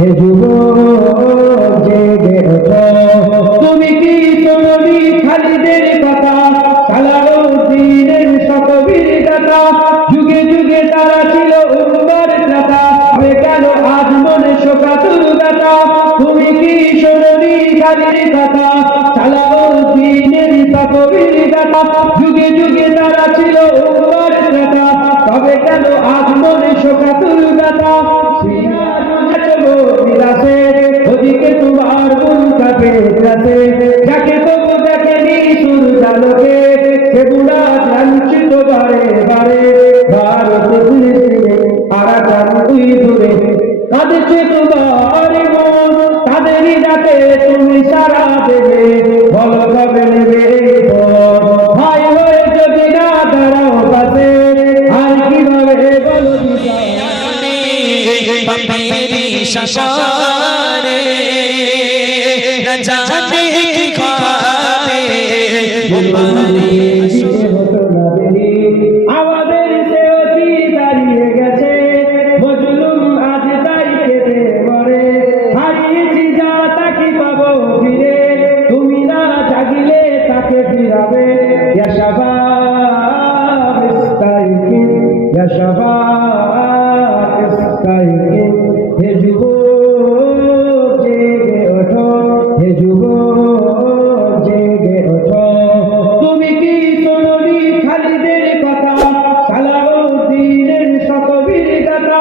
হে যুবক জেগে ওঠো, তুমি কি শোনোনি খালিদের কথা, সালাউদ্দিনের শতবীর গাথা, যুগে যুগে তারা ছিল উম্মার ত্রাতা, তবে কেন আজ মনে শোকাতুর গাথা? তুমি কি শোনোনি খালিদের কথা, সালাউদ্দিনের শতবীর গাথা, যুগে যুগে তারা ছিল উম্মার ত্রাতা, তবে কেন আজ মনে শোকাতুর গাথা? ওদিকে তোমার মন কাঁপে রাতে, যাকে তবু দেখেনি সূর্যালোকে, সে বুড়া লাঞ্ছিত বারে বারে, ভারত ফিলিস্তিনে আরাকান দুই দূরে, কাঁদেছে তোমার মন, তাদেরই ডাকে তুমি সারা দেবে, বলো কবে নেবে এই পথ? ভাই হয়ে যদি না দাঁড়াও পাশে, আর কিভাবে বলো শাসারে না জানে কি খাবে আমাদের সে অতি দাঁড়িয়ে গেছে, মজলুম আজ তাই কেঁদে মরে, হারিয়েছি যা তাকে পাবো ফিরে, তুমি না জাগিলে তাকে ফিরাবে। ইয়া শাবাব ইস্তাইকিন, ইয়া শাবাব ইস্তাইকিন, হে যুবক জেগে ওঠো, হে যুবক জেগে ওঠো, তুমি কি শোনোনি খালিদের কথা, সালাউদ্দিনের শতবীর গাথা,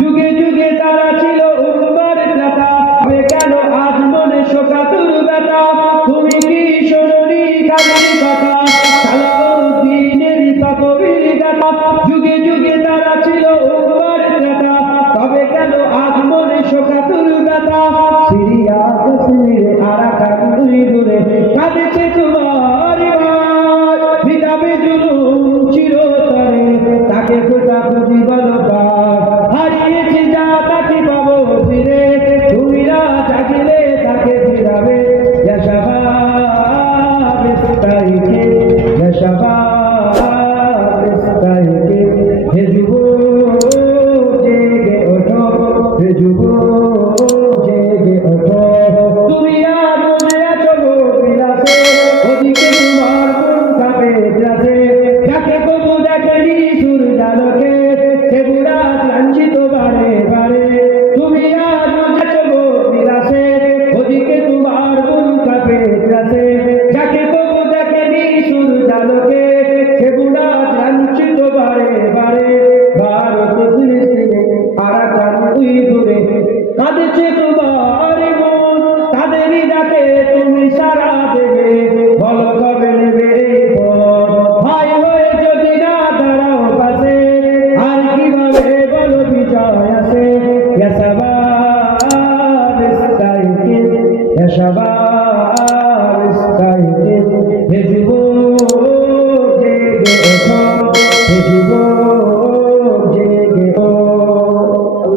যুগে যুগে তারা ছিল উম্মার ত্রাতা, তবে কেন আজ মনে শোকাতুর গাথা? তুমি কি শোনোনি খালিদের কথা, সালাউদ্দিনের শতবীর গাথা, যুগে যুগে তারা ছিল উম্মার ত্রাতা, তবে কেন আজ মনে শোকাতুর গাথা? সিরিয়া কাশ্মীর আরাকান দুই দূরে, কাঁদেছে তোমার ভাই, মিটাবে জুলুম চিরতরে, তাকে খোঁজা খুঁজি বলো কার, হারিয়েছে যা তাকে পাবো ফিরে, তুমি না জাগিলে তাকে ফিরাবে। ইয়া শাবাব ইস্তাইকিন, ইয়া শাবাব ইস্তাইকিন, হে যুবক জেগে ওঠো, হে যুবক জেগে ওঠো, তুমি আর মনে আছো বিলাসে, ওদিকে তোমার মন কাঁপে বিলাসে, যাকে তবু দেখেনি সূর্যালোকে, সে বুড়া লাঞ্ছিত বারে বারে, তুমি আর মনে আছো বিলাসে, ওদিকে তোমার মন কাঁপে বিলাসে, যাকে তবু দেখেনি সূর্যালোকে, সে বুড়া লাঞ্ছিত বারে বারে, ভারত ফিলিস্তিনে আরাকান দুই দূরে, কাঁদেছে তোমার মন, তাদেরই ডাকে তুমি সারা দেবে, বলো কবে নেবে এই পথ? ভাই হয়ে যদি না দাঁড়াও পাশে, আর কিভাবে বলো বিজয় আসে? ইয়া শাবাব ইস্তাইকিন, ইয়া শাবাব ইস্তাইকিন, হে যুবক জেগে ওঠো, হে